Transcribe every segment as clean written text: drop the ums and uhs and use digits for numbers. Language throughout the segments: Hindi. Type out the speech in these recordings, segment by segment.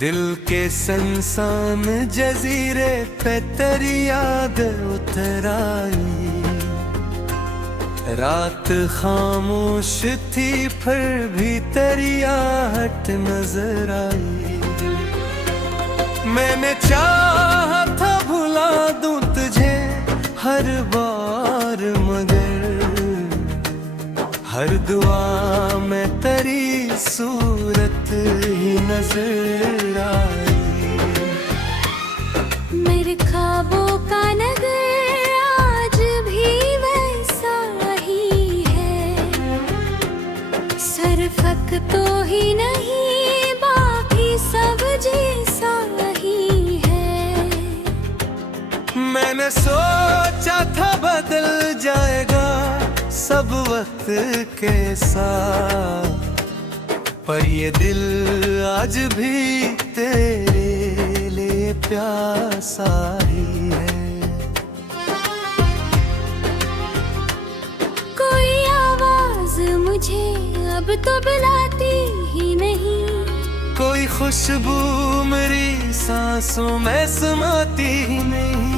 दिल के सनसान जजीरे पे तेरी याद उतर आई। रात खामोश थी फिर भी तेरी आहट नजर आई। मैंने चाहा था भुला दूं तुझे हर बार, मगर हर दुआ में तेरी सूरत ही नजर आई। मेरे ख्वाबों का नगर आज भी वैसा ही है। सरफक तो ही नहीं, बाकी सब जैसा ही है। मैंने सोचा था बदल जाएगा सब वक्त के साथ, पर ये दिल आज भी तेरे लिए प्यासा ही है। कोई आवाज मुझे अब तो बुलाती ही नहीं, कोई खुशबू मेरी सांसों में समाती ही नहीं।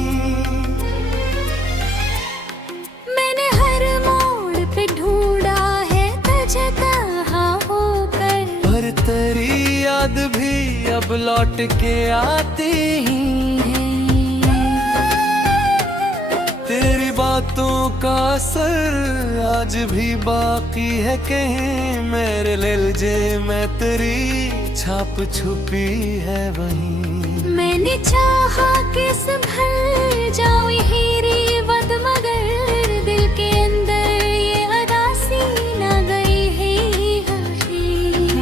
ढूंढा है तुझे कहाँ होकर, पर तेरी याद भी अब लौट के आती ही है। तेरी बातों का असर आज भी बाकी है कहीं मेरे लहजे में, तेरी छाप छुपी है वहीं। मैंने चाहा कि संभल जाऊं हीरी वद, मगर दिल के अंदर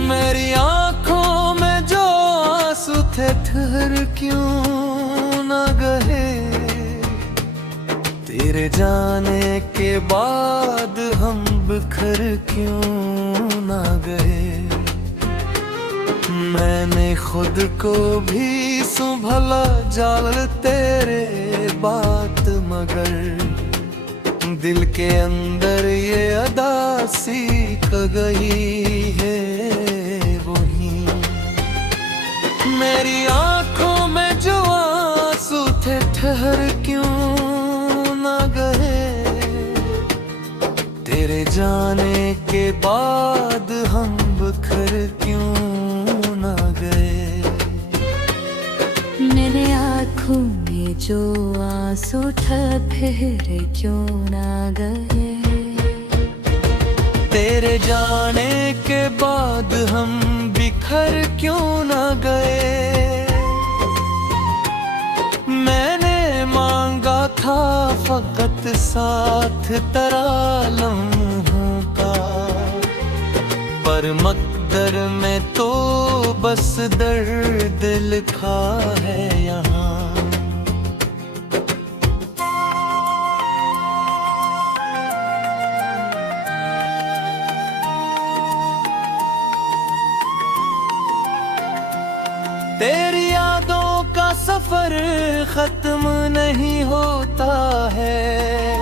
मेरी आँखों में जो आंसू थे ठहर क्यों न गए। तेरे जाने के बाद हम बिखर क्यों न गए। मैंने खुद को भी संभाला जाल तेरे बात, मगर दिल के अंदर ये अदा सीख गई है वही। मेरी आंखों में जो आंसू थे ठहर क्यों न गए। तेरे जाने के बाद हम बिखर क्यों न गए। मेरे आँखों में जो आंसू ठहरे क्यों ना गए। तेरे जाने के बाद हम बिखर क्यों ना गए। मैंने मांगा था फकत साथ तेरा लम्हों का, पर मकदर में तो बस दर्द लिखा है यहाँ। तेरी यादों का सफर खत्म नहीं होता है,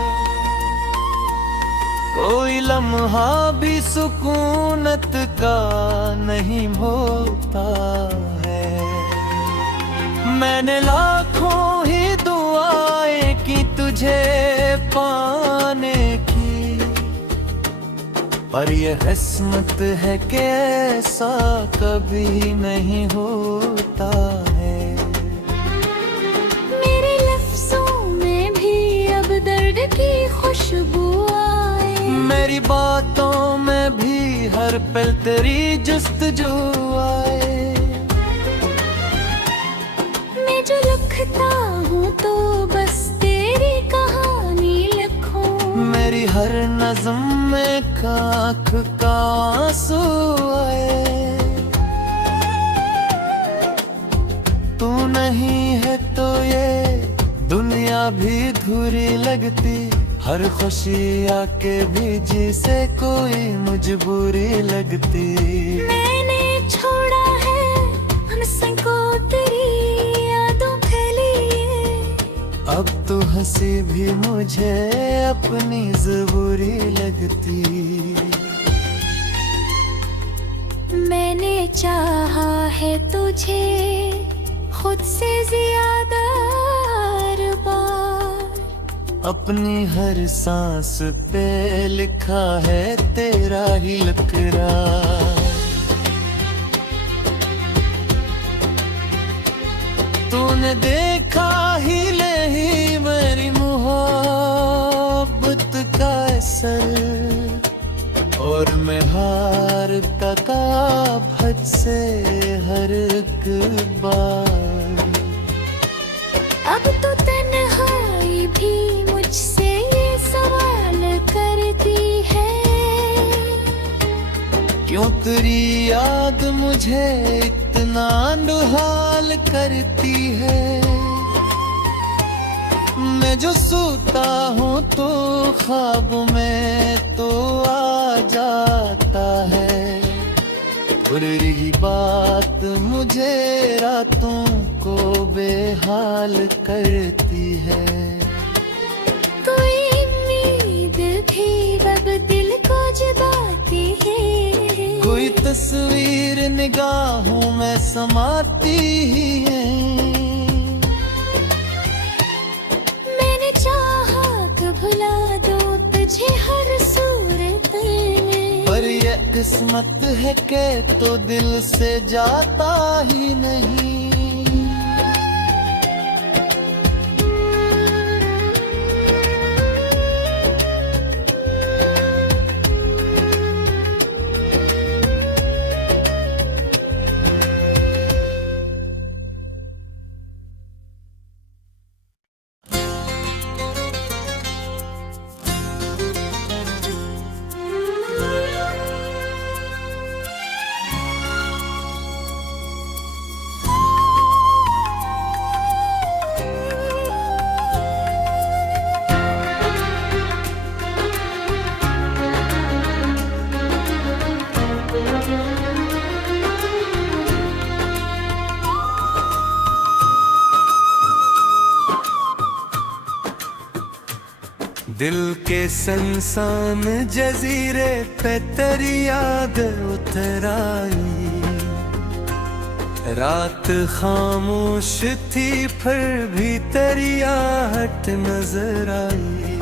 कोई लम्हा भी सुकूनत का नहीं होता है। मैंने लाखों ही दुआएं की तुझे पाने की, पर ये किस्मत है कि ऐसा कभी नहीं होता है। मेरे लफ्जों में भी अब दर्द की खुशबू आए, मेरी बातों में भी हर पल तेरी जुस्तजू आए। मैं जो लिखता हूँ तो बस तेरी कहानी लिखूं, मेरी हर नज़्म में आँख का आंसू आए। तू नहीं है तो ये दुनिया भी अधूरी लगती, हर खुशी आके भी जिसे कोई मजबूरी लगती। मैंने छोड़ा है हमसे को तेरी यादों के लिए, अब तो हंसी भी मुझे अपनी ज़रूरी लगती। मैंने मैंने चाहा है तुझे खुद से ज्यादा हर बार। अपनी हर सांस पे लिखा है तेरा ही इकरार। तूने देखा ही नहीं मेरी मोहब्बत का असर, और मैं हारता था हद से हर एक बार। अब तो तन्हाई भी मुझसे ये सवाल करती है, क्यों तेरी याद मुझे इतना दुहाल करती है। मैं जो सोता हूँ तो ख्वाब में तो आ जाता है, और यही बात मुझे रातों को बेहाल करती है। कोई उम्मीद भी अब दिल को जगाती है, कोई तस्वीर निगाहों में समाती ही है। मैंने चाहा कि भुला दो तुझे हर सूरत में, पर ये किस्मत है के तो दिल से जाता ही नहीं। दिल के सनसान जजीरे पे तेरी याद उतर आई। रात खामोश थी फिर भी तेरी आहट नजर आई।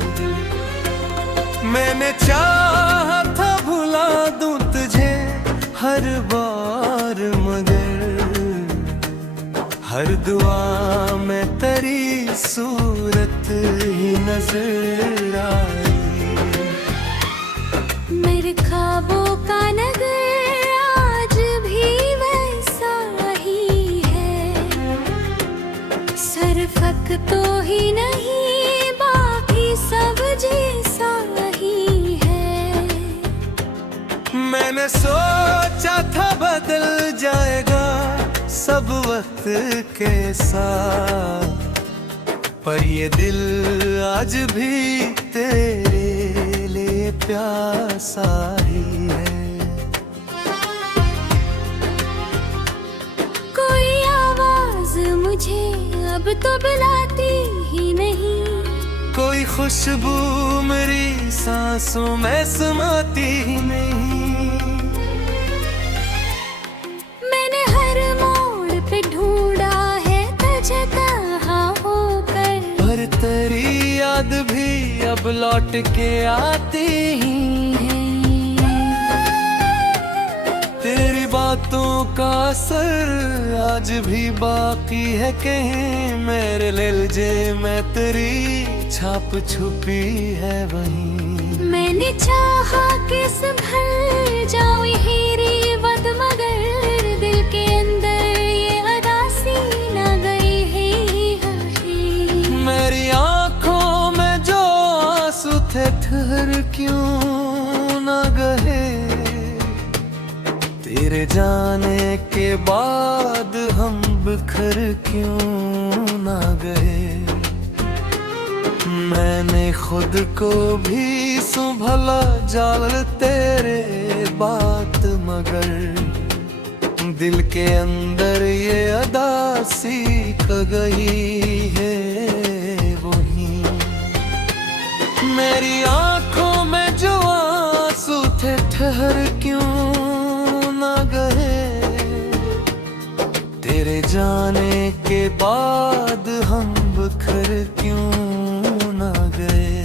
मैंने चाहा था भुला दूं तुझे हर बार, मगर हर दुआ में तेरी सूरत ही नजर आई। मेरे ख्वाबों का नगर आज भी वैसा ही है, सरफक तो ही नहीं बाकी सब जैसा ही है। मैंने सोचा था बदल जाएगा सब वक्त के साथ, पर ये दिल आज भी तेरे लिए प्यासा ही है। कोई आवाज मुझे अब तो बुलाती ही नहीं, कोई खुशबू मेरी सांसों में समाती ही नहीं। मैंने हर मोड़ पे ढूंढा है तुझे कहाँ होकर, पर तेरी याद भी अब लौट के आती ही है। तेरी बातों का असर आज भी बाकी है कहीं मेरे लहजे में, तेरी छाप छुपी है वहीं। मैंने चाहा कि संभल जाऊं हीरी वद, मगर दिल के अंदर ये अदासी ना गई है। मेरी आंखों में जो आंसू थे ठहर क्यों ना गए, तेरे जाने के बाद हम बिखर क्यों ना गए। मैंने खुद को भी संभला जाल तेरे बात, मगर दिल के अंदर ये अदासी क गई है वही। मेरी आंखों में जो आंसू थे ठहर क्यों ना गए, जाने के बाद हम बिखर क्यों न गए।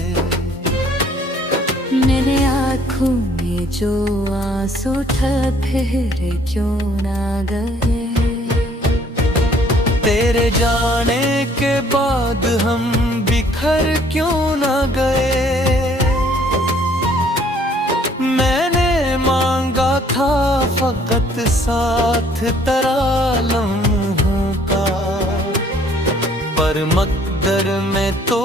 मेरे आँखों में जो आंसू ठहरे क्यों ना गए। तेरे जाने के बाद हम बिखर क्यों न गए। मैंने मांगा था फकत साथ तेरा लम्हों का, पर मकदर में तो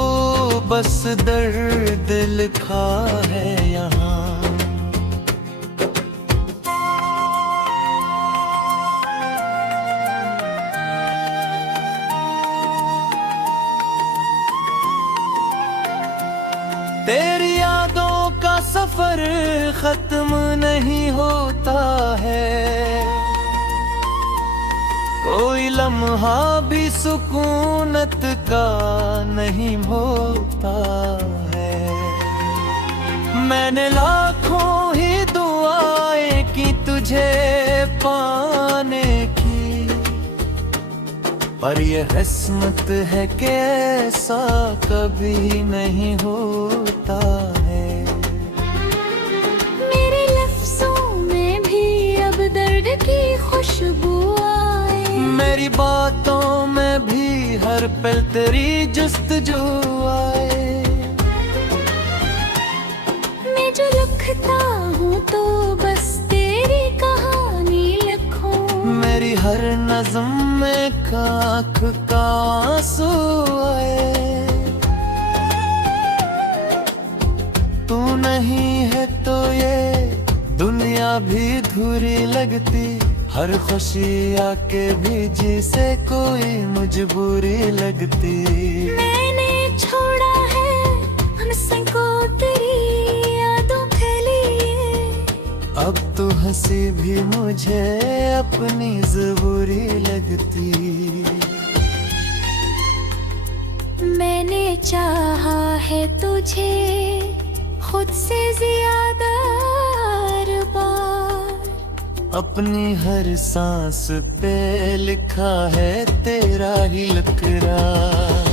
बस दर्द लिखा है यहाँ। तेरी यादों का सफर खत्म नहीं होता है, कोई लम्हा भी सुकूनत का नहीं होता है। मैंने लाखों ही दुआएं की तुझे पाने की, पर ये किस्मत है कि ऐसा कभी नहीं होता है। मेरे लफ्जों में भी अब दर्द की खुशबू आए, मेरी बातों में भी हर पल तेरी जुस्तजू आए। मैं जो लिखता हूँ तो बस तेरी कहानी लिखूं, मेरी हर नज़्म में आँख का आंसू आए। तू नहीं है तो ये दुनिया भी धूरी लगती, हर खुशी आके भी जिसे कोई मजबूरी लगती। मैंने छोड़ा है हमसे को तेरी यादों के लिए, अब तो हंसी भी मुझे अपनी ज़रूरी लगती। मैंने चाहा है तुझे खुद से ज्यादा हर बार, अपनी हर सांस पे लिखा है तेरा ही इकरार।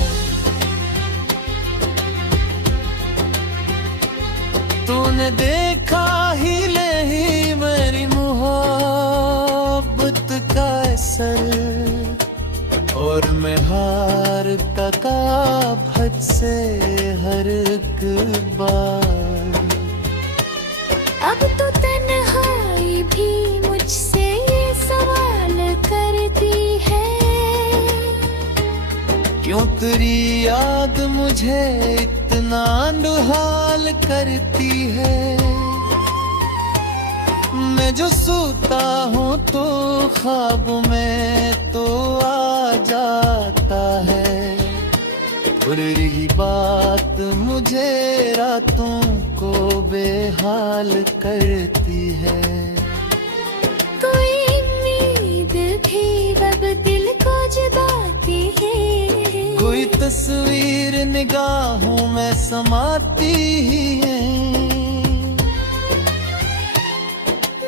तूने देखा ही नहीं मेरी मोहब्बत का असर, और मैं हारता था हद से हर एक बार। अब तो तन्हाई भी मुझसे ये सवाल करती है, क्यों तेरी याद मुझे इतना दुहाल करती है। मैं जो सोता हूँ तो ख्वाब में तो आ जाता है, और यही बात मुझे रातों को बेहाल करती है। कोई उम्मीद भी अब दिल को जगाती है, कोई तस्वीर निगाहों में समाती ही है।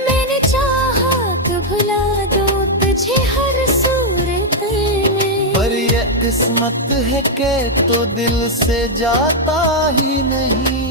मैंने चाहा कि भुला दो तुझे हर सूरत में, पर ये किस्मत है कि तो दिल से जाता ही नहीं।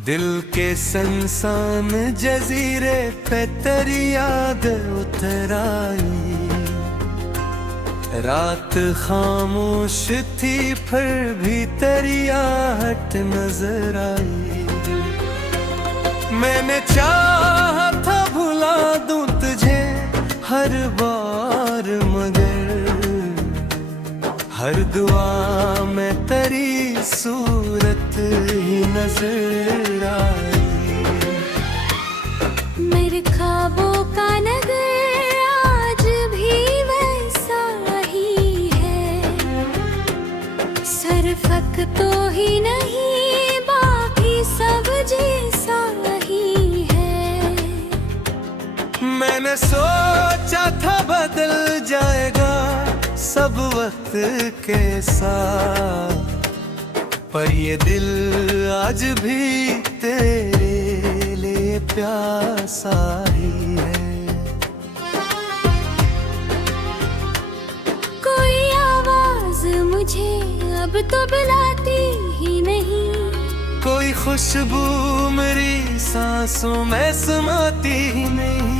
दिल के सनसान जजीरे पे तेरी याद उतर आई, रात खामोश थी फिर भी तेरी आहट नजर आई। मैंने चाहा हर दुआ में तेरी सूरत ही नजर आई। मेरे ख्वाबों का नगर आज भी वैसा ही है, सरफक तो ही नहीं बाकी सब जैसा ही है। मैंने सोचा था बदल जाएगा सब वक्त के साथ, पर ये दिल आज भी तेरे लिए प्यासा ही है। कोई आवाज मुझे अब तो बुलाती ही नहीं, कोई खुशबू मेरी सांसों में समाती ही नहीं।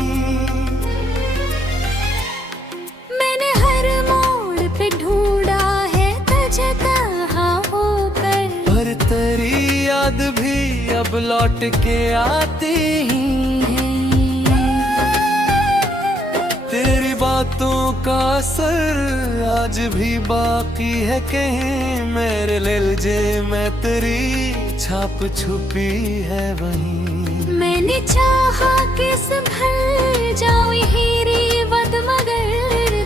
मैंने हर मोड़ पे ढूंढा है तुझे कहाँ होकर, पर तेरी याद भी अब लौट के आती ही है। तेरी बातों का असर आज भी बाकी है कहीं मेरे लहजे में, तेरी छाप छुपी है वहीं। मैंने चाहा कि संभल जाऊं हीरी वद, मगर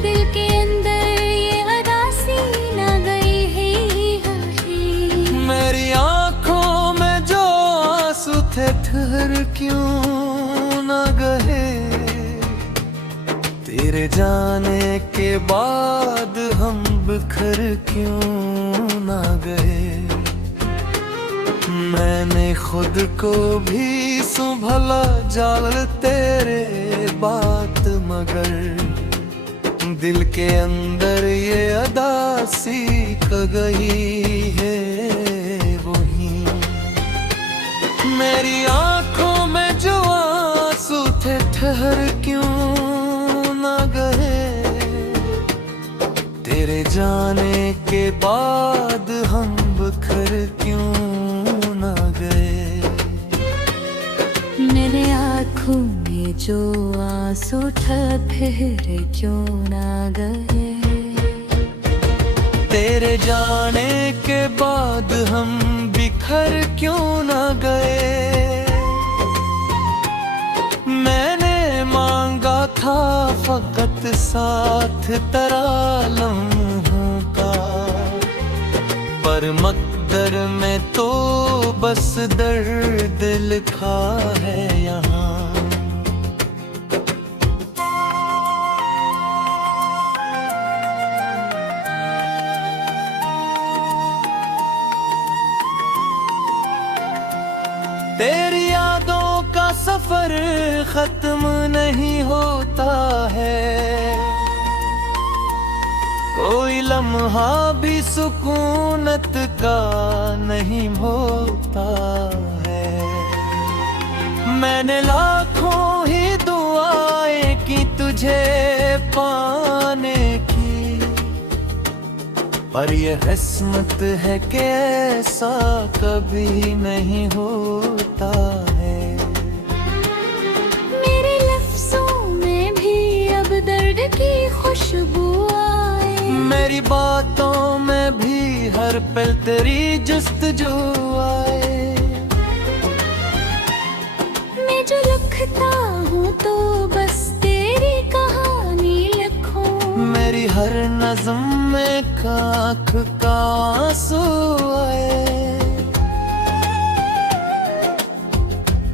दिल के अंदर ये अदासी ना गई है। मेरी आंखों में जो आंसू थे ठहर क्यों ना गए, तेरे जाने के बाद हम बिखर क्यों ना गए। मैंने खुद को भी संभला जाल तेरे बात, मगर दिल के अंदर ये अदासी क गई है वही। मेरी आंखों में जो आंसू थे ठहर क्यों ना गए, तेरे जाने के बाद हम बिखर क्यों ना गए। मेरे आँखों में जो आंसू ठहरे क्यों ना गए, तेरे जाने के बाद हम बिखर क्यों ना गए। मैंने मांगा था फकत साथ तेरा लम्हों का, पर मकदर में तो बस दर्द लिखा है यहाँ। तेरी यादों का सफर खत्म नहीं होता है, कोई लम्हा भी सुकूनत का नहीं होता है। मैंने लाखों ही दुआएं की तुझे पाने की, पर ये किस्मत है कि ऐसा कभी नहीं होता है। मेरे लफ्जों में भी अब दर्द की खुशबू आए, मेरी बातों में भी हर पल तेरी जुस्तजू आए। मैं जो लिखता हूँ तो बस तेरी कहानी लिखूं, मेरी हर नज़्म में आँख का आंसू आए।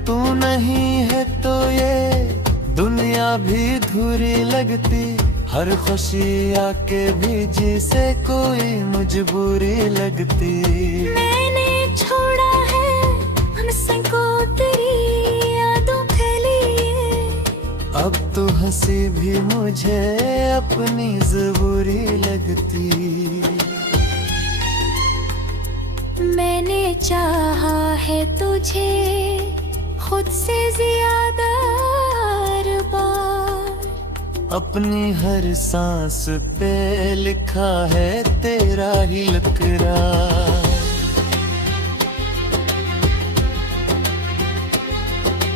तू नहीं है तो ये दुनिया भी अधूरी लगती, हर खुशी आके भी जिसे कोई मजबूरी लगती। मैंने छोड़ा है हमसे को तेरी यादों के लिए, अब तो हंसी भी मुझे अपनी ज़रूरी लगती। मैंने चाहा है तुझे खुद से ज्यादा हर बार, अपनी हर सांस पे लिखा है तेरा ही लकरा।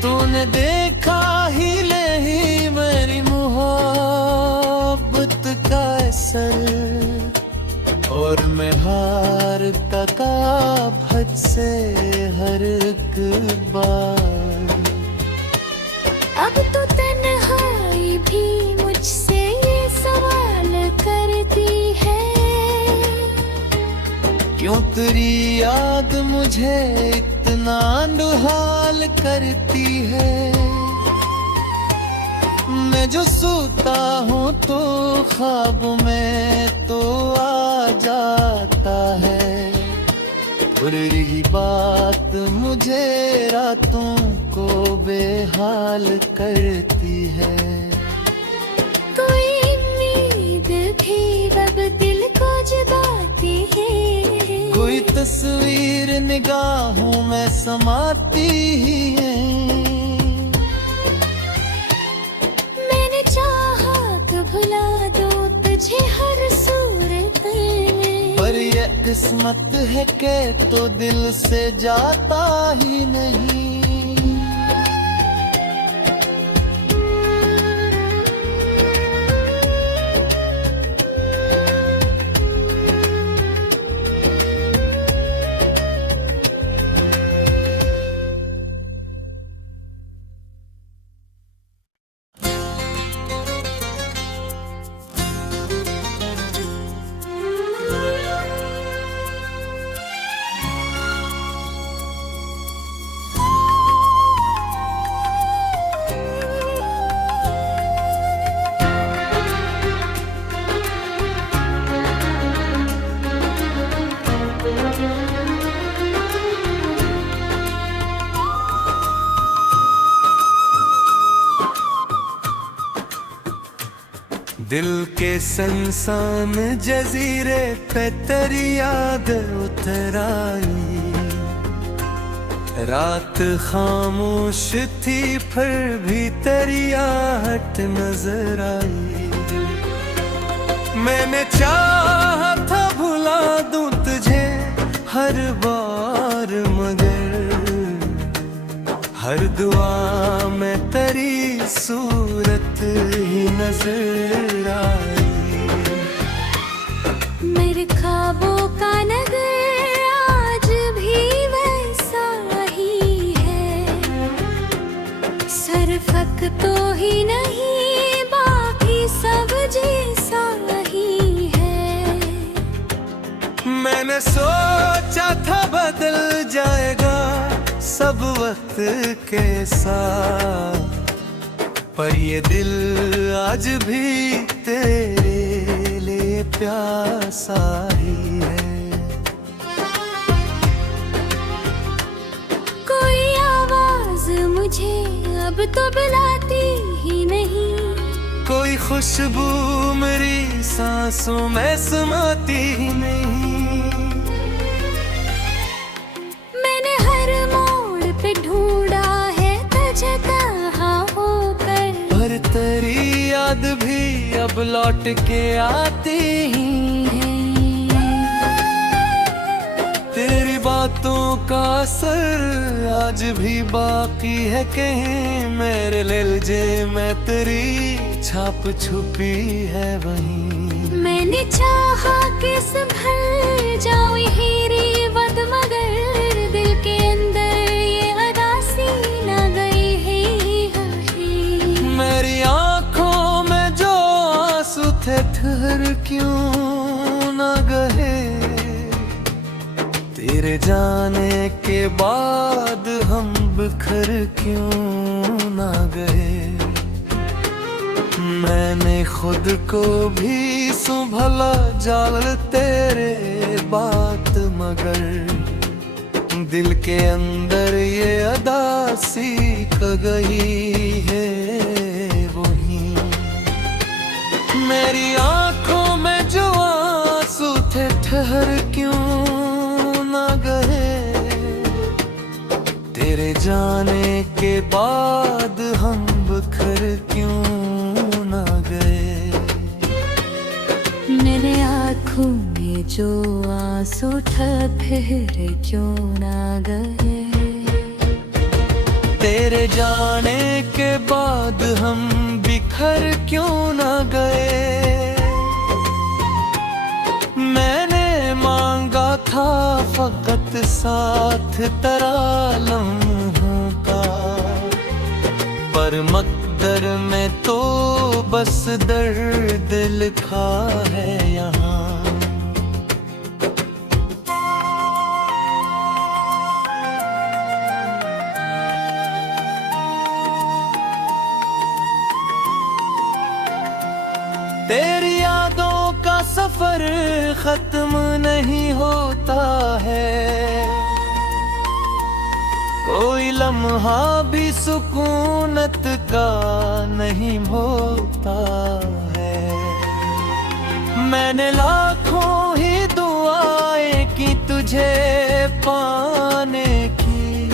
तूने देखा ही नहीं मेरी मोहब्बत का असर, ओ का हद से हर एक बार। अब तो तन्हाई भी मुझसे ये सवाल करती है, क्यों तेरी याद मुझे इतना दुहाल करती है। मैं जो सोता हूँ तो ख्वाब में तो आ जाता है, और यही बात मुझे रातों को बेहाल करती है। कोई उम्मीद भी अब दिल को जगाती है, कोई तस्वीर निगाहों में समाती ही है। मैंने चाहा कि भुला दो तुझे हर सूरत में, पर ये किस्मत है के तो दिल से जाता ही नहीं। दिल के सनसान जजीरे पे तेरी याद उतर आई। रात खामोश थी फिर भी तेरी आहट नजर आई। मैंने चाहा था भुला दूं तुझे हर बार, मगर हर दुआ में तेरी सूरत ही नजर आई। मेरे ख्वाबों का नगर आज भी वैसा ही है, सरफक तो ही नहीं बाकी सब जैसा ही है। मैंने सोचा था बदल जाएगा सब वक्त के साथ, पर ये दिल आज भी तेरे लिए प्यासा ही है। कोई आवाज मुझे अब तो बुलाती ही नहीं, कोई खुशबू मेरी सांसों में समाती ही नहीं। मैंने हर मोड़ पे ढूंढा है तुझे कहाँ होकर, पर तेरी याद भी अब लौट के आती ही है। तेरी बातों का असर आज भी बाकी है कहीं मेरे लहजे में, तेरी छाप छुपी है वहीं। मैंने चाहा कि संभल जाऊं हीरी वद, मगर दिल के अंदर ये अदासी ना गई है। मेरी आंखों में जो आंसू थे ठहर क्यों ना गए, तेरे जाने के बाद हम बिखर क्यों ना गए। मैंने खुद को भी संभला जाल तेरे बात, मगर दिल के अंदर ये अदासी क गई है वही। मेरी आंखों में जो आंसू थे ठहर क्यों ना गए, तेरे जाने के बाद हम बिखर क्यों ना गए। मेरे आँखों में जो आंसू ठहरे क्यों ना गए, तेरे जाने के बाद हम बिखर क्यों ना गए। मैंने मांगा था था फकत साथ तेरा लम्हों का, पर मकदर में तो बस दर्द लिखा है यहाँ। तेरी यादों का सफर खत्म नहीं होता है, कोई लम्हा भी सुकूनत का नहीं होता है। मैंने लाखों ही दुआएं की तुझे पाने की,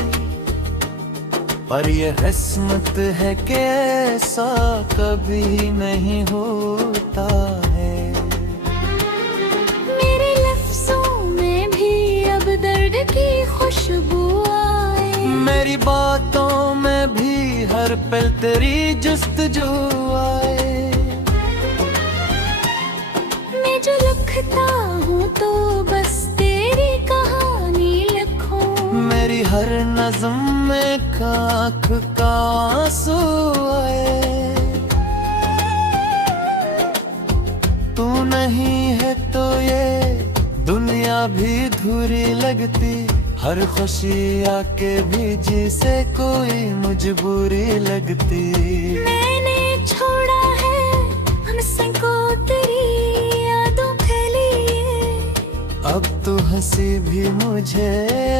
पर ये किस्मत है कि ऐसा कभी नहीं होता है। मेरे लफ्जों में भी अब दर्द की खुशबू आए, मेरी बातों में भी हर पल तेरी जुस्तजू आए। मैं जो लिखता हूँ तो बस तेरी कहानी लिखूं, मेरी हर नज़्म में आँख का आंसू आए। तू नहीं है तो ये दुनिया भी धूरी लगती, हर खुशी आके भी जिसे कोई मजबूरी लगती। मैंने छोड़ा है हमसे को तेरी यादों के लिए, अब तो हंसी भी मुझे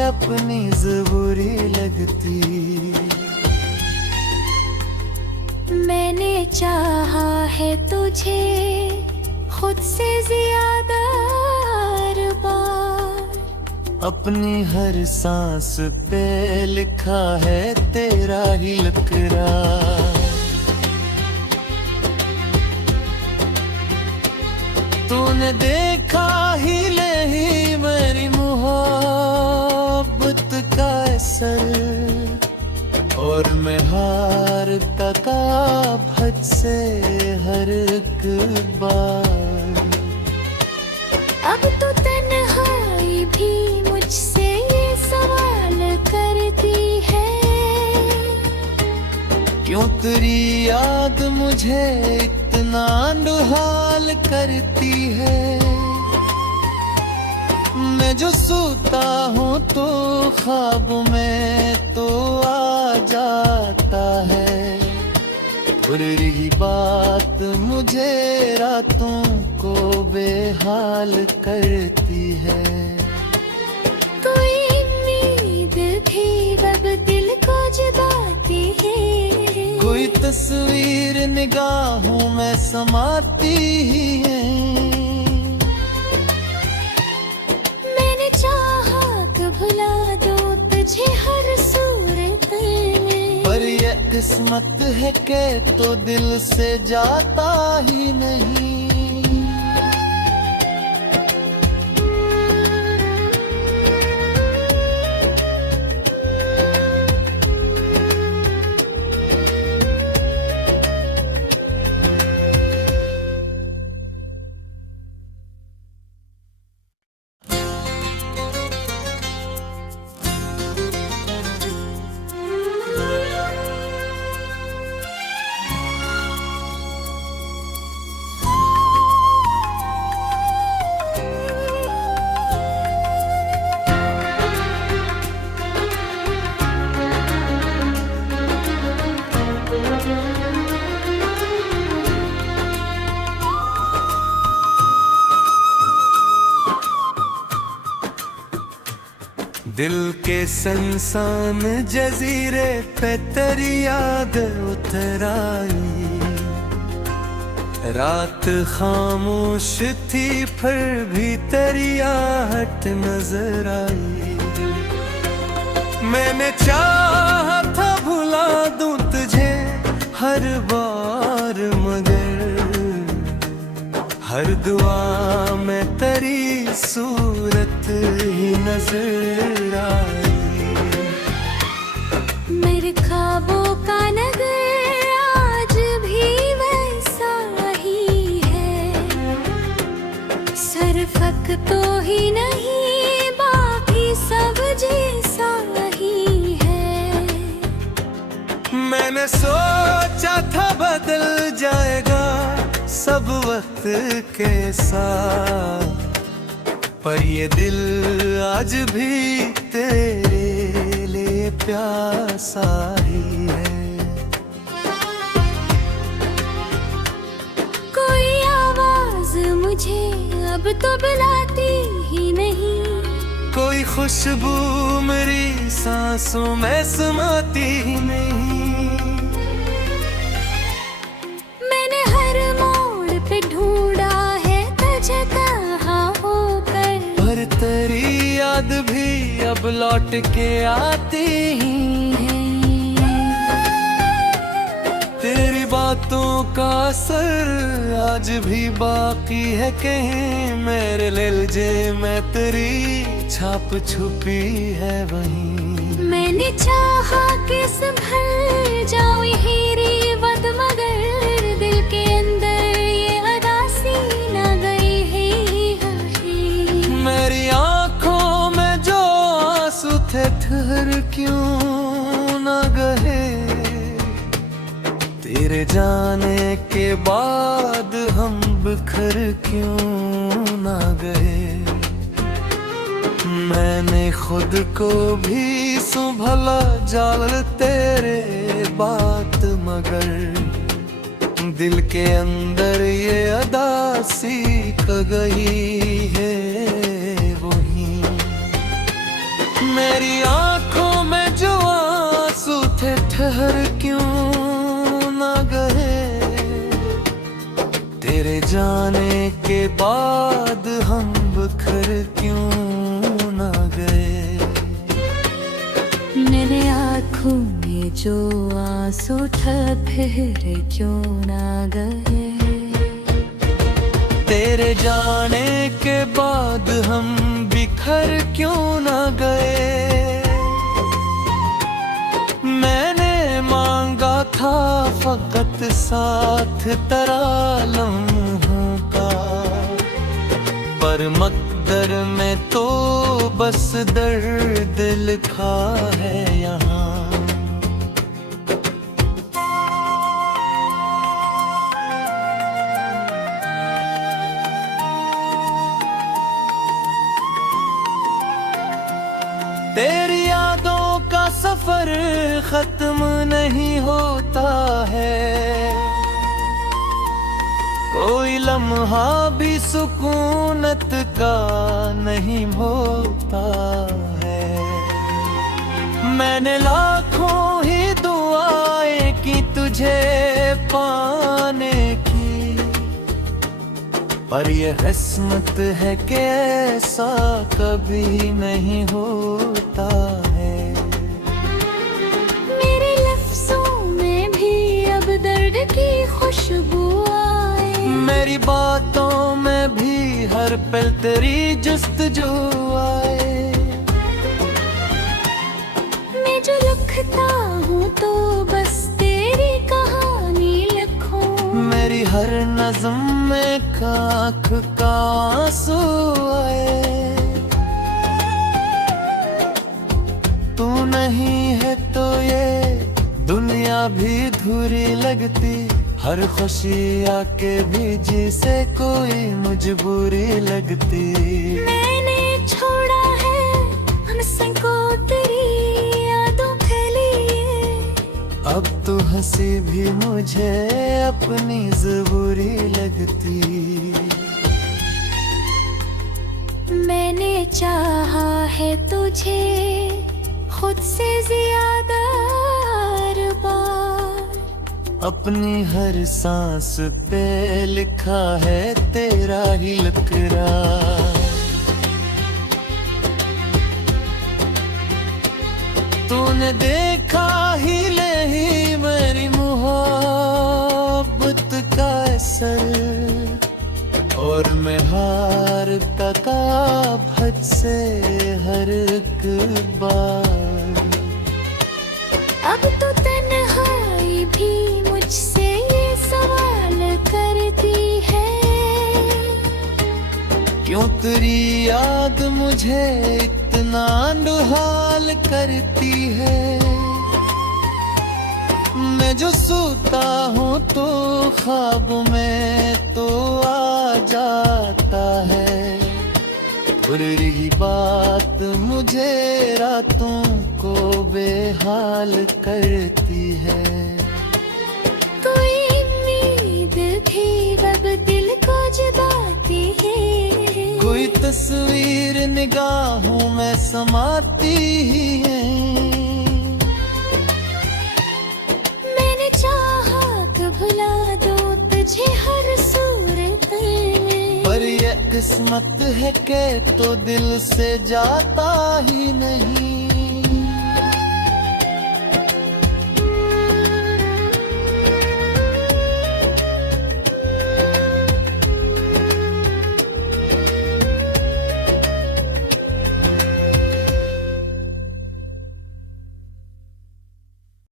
अपनी ज़रूरी लगती। मैंने चाहा है तुझे खुद से ज्यादा हर बार, अपनी हर सांस पे लिखा है तेरा ही इकरार। तूने देखा ही नहीं मेरी मोहब्बत का असर, और मैं हारता था हद से हर एक बार। अब तो तन्हाई भी मुझसे ये सवाल करती है, क्यों तेरी याद मुझे इतना दुहाल करती है। मैं जो सोता हूँ तो ख्वाब में तो आ जाता है, बुरी बात मुझे रातों को बेहाल करती है। कोई उम्मीद भी अब दिल को जगाती है, कोई तस्वीर निगाहों में समाती ही है। मैंने चाहा कि भुला दो तुझे हर सूरत में, पर ये किस्मत है कि तो दिल से जाता ही नहीं। दिल के सनसान जजीरे पे तेरी याद उतर आई, रात खामोश थी फिर भी तेरी आहट नजर आई। मैंने चाहा था भुला दूं तुझे हर बार, मगर हर दुआ में तेरी सूरत ही नजर आई। मेरे ख्वाबों का नगर आज भी वैसा ही है, सरफक तो ही नहीं मैंने सोचा था बदल जाएगा सब वक्त के साथ, पर ये दिल आज भी तेरे लिए प्यासा ही है। कोई आवाज मुझे अब तो बुलाती ही नहीं, कोई खुशबू मेरी सांसों में समाती ही नहीं। मैंने हर मोड़ पे ढूंढा है तुझे कहाँ होकर, पर तेरी याद भी अब लौट के आती ही है। तेरी बातों का असर आज भी बाकी है कहीं मेरे लहजे में, तेरी छाप छुपी है वहीं। मैंने चाहा कि संभल जाऊं हीरी वद, मगर दिल के अंदर ये अदासी ना गई है। मेरी आंखों में जो आंसू थे ठहर क्यों ना गए, तेरे जाने के बाद हम बिखर क्यों ना गए। मैंने खुद को भी संभाला जाल तेरे बात, मगर दिल के अंदर ये अदासी क गई है वही। मेरी आंखों में जो आंसू थे ठहर क्यों ना गए, तेरे जाने के बाद हम बिखर क्यों ना गए। मेरे आँखों में जो आंसू ठहरे क्यों ना गए, तेरे जाने के बाद हम बिखर क्यों ना गए। मैंने मांगा था फकत साथ तेरा लम्हों का, पर मकदर में तो बस दर्द लिखा है यहाँ। तेरी यादों का सफर खत्म नहीं होता है, कोई लम्हा भी सुकूनत का नहीं होता है। मैंने लाखों ही दुआएं की तुझे पाने की, पर ये किस्मत है कि ऐसा कभी नहीं होता है। मेरे लफ्जों में भी अब दर्द की खुशबू आए, मेरी बातों में भी हर पल तेरी जुस्तजू आए। मैं जो लिखता हूँ तो बस तेरी कहानी लिखूं, मेरी हर नज़्म में आँख का आंसू आए। तू नहीं है तो ये दुनिया भी अधूरी लगती, हर खुशी आके भी जिसे कोई मजबूरी लगती। मैंने छोड़ा है हमसे को तेरी यादों के लिए, अब तो हंसी भी मुझे अपनी ज़रूरी लगती। मैंने चाहा है तुझे खुद से ज्यादा हर बार, अपनी हर सांस पे लिखा है तेरा ही इकरार। तूने देखा ही नहीं मेरी मोहब्बत का असर, और मैं हारता था हद से हर एक बार। अब तो तन्हाई भी मुझसे ये सवाल करती है, क्यों तेरी याद मुझे इतना दुहाल करती है। मैं जो सोता हूँ तो ख्वाब में तो आ जाता है, बुरी बात मुझे रातों को बेहाल करती है। कोई उम्मीद भी अब दिल को जगाती है, कोई तस्वीर निगाहों में समाती ही है। मैंने चाहा कि भुला दो तुझे हर सूरत में, पर ये किस्मत है कि तो दिल से जाता ही नहीं।